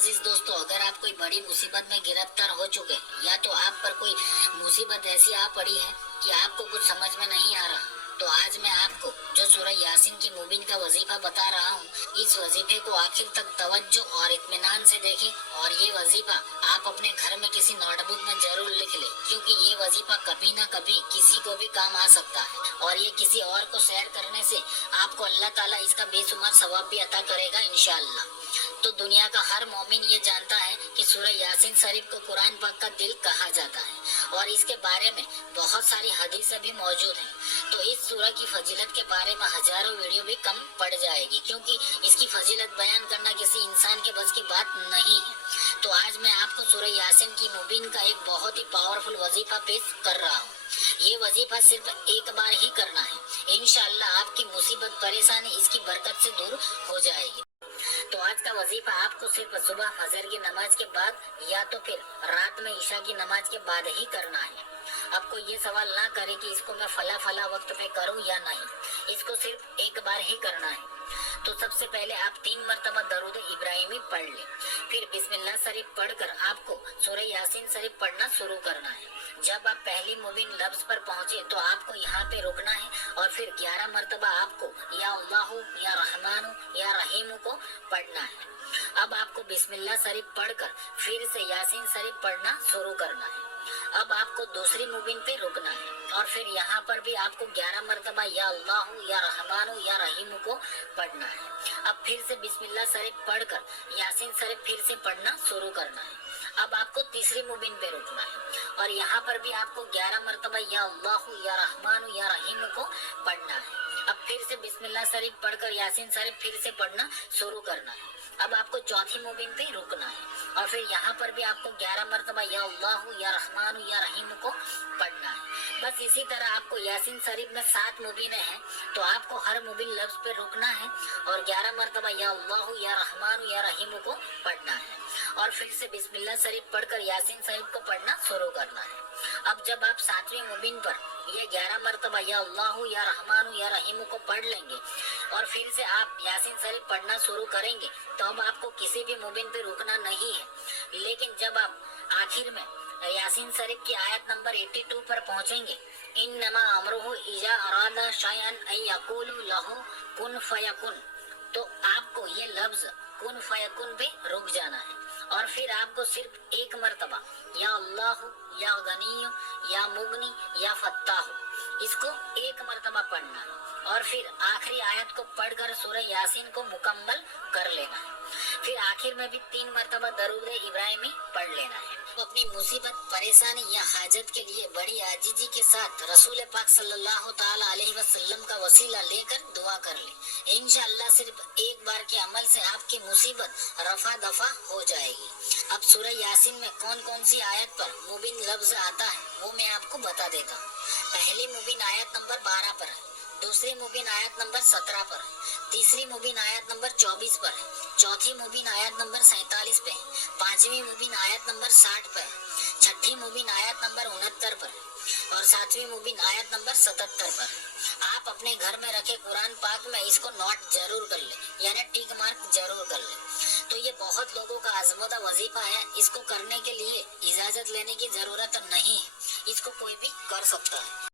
अजीज दोस्तों, अगर आप कोई बड़ी मुसीबत में गिरफ्तार हो चुके या तो आप पर कोई मुसीबत ऐसी आ पड़ी है कि आपको कुछ समझ में नहीं आ रहा, तो आज मैं आपको जो सूरह यासीन की मुबीन का वजीफा बता रहा हूँ, इस वजीफे को आखिर तक तवज्जो और इत्मीनान से देखें। और ये वजीफा आप अपने घर में किसी नोटबुक में जरूर लिख लें, क्योंकि ये वजीफा कभी ना कभी किसी को भी काम आ सकता है। और ये किसी और को शेयर करने से आपको अल्लाह ताला इसका बेशुमार सवाब भी अता करेगा इंशाअल्लाह। तो दुनिया का हर मोमिन ये जानता है कि सूरह यासीन शरीफ को कुरान पाक का दिल कहा जाता है और इसके बारे में बहुत सारी हदीसें भी मौजूद हैं। तो इस सूरह की फजीलत के बारे में हजारों वीडियो भी कम पड़ जाएगी, क्योंकि इसकी फजीलत बयान करना किसी इंसान के बस की बात नहीं है। तो आज मैं आपको सूरह यासीन की मुबीन का एक बहुत ही पावरफुल वजीफा पेश कर रहा हूँ। ये वजीफा सिर्फ एक बार ही करना है, इंशाअल्लाह आपकी मुसीबत परेशानी इसकी बरकत से दूर हो जाएगी। तो आज का वजीफा आपको सिर्फ सुबह फजर की नमाज के बाद या तो फिर रात में ईशा की नमाज के बाद ही करना है। आपको ये सवाल ना करे कि इसको मैं फला वक्त पे करूं या नहीं, इसको सिर्फ एक बार ही करना है। तो सबसे पहले आप 3 मरतबा दरूद इब्राहिमी पढ़ लें, फिर बिस्मिल्लाह शरीफ पढ़कर आपको सूरह यासीन शरीफ पढ़ना शुरू करना है। जब आप पहली मुबीन लफ्ज पर पहुंचे तो आपको यहाँ पे रुकना है और फिर 11 मरतबा आपको या अल्लाह या रहमान या रहीम को पढ़ना है। अब आपको बिस्मिल्लाह शरीफ पढ़कर फिर से यासीन शरीफ पढ़ना शुरू करना है। अब आपको दूसरी मुबीन पे रुकना है और फिर यहाँ पर भी आपको 11 मरतबा या अल्लाह या रहमान या रहीम को पढ़ना है। अब फिर से बिस्मिल्लाह शरीफ पढ़कर यासीन शरीफ फिर से पढ़ना शुरू करना है। अब आपको तीसरी मुबीन पे रुकना है और यहाँ पर भी आपको 11 मरतबा या अल्लाह या रहमान या रहीम को पढ़ना है। अब फिर से बिस्मिल्लाह शरीफ पढ़कर यासीन शरीफ फिर से पढ़ना शुरू करना है। अब आपको चौथी मुबीन पे रुकना है और फिर यहाँ पर भी आपको 11 मरतबा या अल्लाह या रहमान या रहीम को पढ़ना है। बस इसी तरह आपको यासीन शरीफ में 7 मुबीनें हैं, तो आपको हर मुबीन लफ्ज पे रुकना है और 11 मरतबा या अल्लाह या रहमान या रहीम को पढ़ना है और फिर से बिस्मिल्लाह शरीफ पढ़कर यासीन शरीफ को पढ़ना शुरू करना है। अब जब आप 7वीं मुबीन पर ये 11 मरतबा या अल्लाह या रहमान या रहीम को पढ़ लेंगे और फिर से आप यासीन शरीफ पढ़ना शुरू करेंगे, तो अब आपको किसी भी मुबीन पे रुकना नहीं है। लेकिन जब आप आखिर में यासीन शरीफ की आयत नंबर 82 पर पहुंचेंगे, इन्नमा अमरुहु इज़ा अरादा शयअन अन यक़ूलु लहु कुन फयकुन, तो आपको ये लफ्ज कुन फयकुन पे रुक जाना है और फिर आपको सिर्फ एक मरतबा या अल्लाह या गनी या मुगनी या फत्ताह इसको एक मरतबा पढ़ना है और फिर आखिरी आयत को पढ़कर सूरह यासीन को मुकम्मल कर लेना है। फिर आखिर में भी 3 मरतबा दरूद इब्राहिमी पढ़ लेना है। तो अपनी मुसीबत परेशानी या हाजत के लिए बड़ी आजीजी के साथ रसूल पाक सल्लल्लाहु ताला अलैहि वसल्लम का वसीला लेकर दुआ कर ले। इंशाअल्लाह सिर्फ एक बार के अमल से आपकी मुसीबत रफा दफा हो जाएगी। अब सूरह यासीन में कौन कौन सी आयत पर मुबीन लफ्ज आता है वो मैं आपको बता देता हूँ। पहली मुबीन आयत नंबर 12 पर है, दूसरी मुबीन आयत नंबर 17 पर है, तीसरी मुबीन आयत नंबर 24 पर है, चौथी मुबीन आयत नंबर 47 पे है, पांचवी मुबीन आयत नंबर 60 पर है, छठी मुबीन आयत नंबर 69 पर है और सातवीं मुबीन आयत नंबर 77 पर है। आप अपने घर में रखे कुरान पाक में इसको नोट जरूर कर ले, यानी टिक मार्क जरूर कर ले। तो ये बहुत लोगों का आजमोदा वजीफा है, इसको करने के लिए इजाजत लेने की जरूरत नहीं है, इसको कोई भी कर सकता है।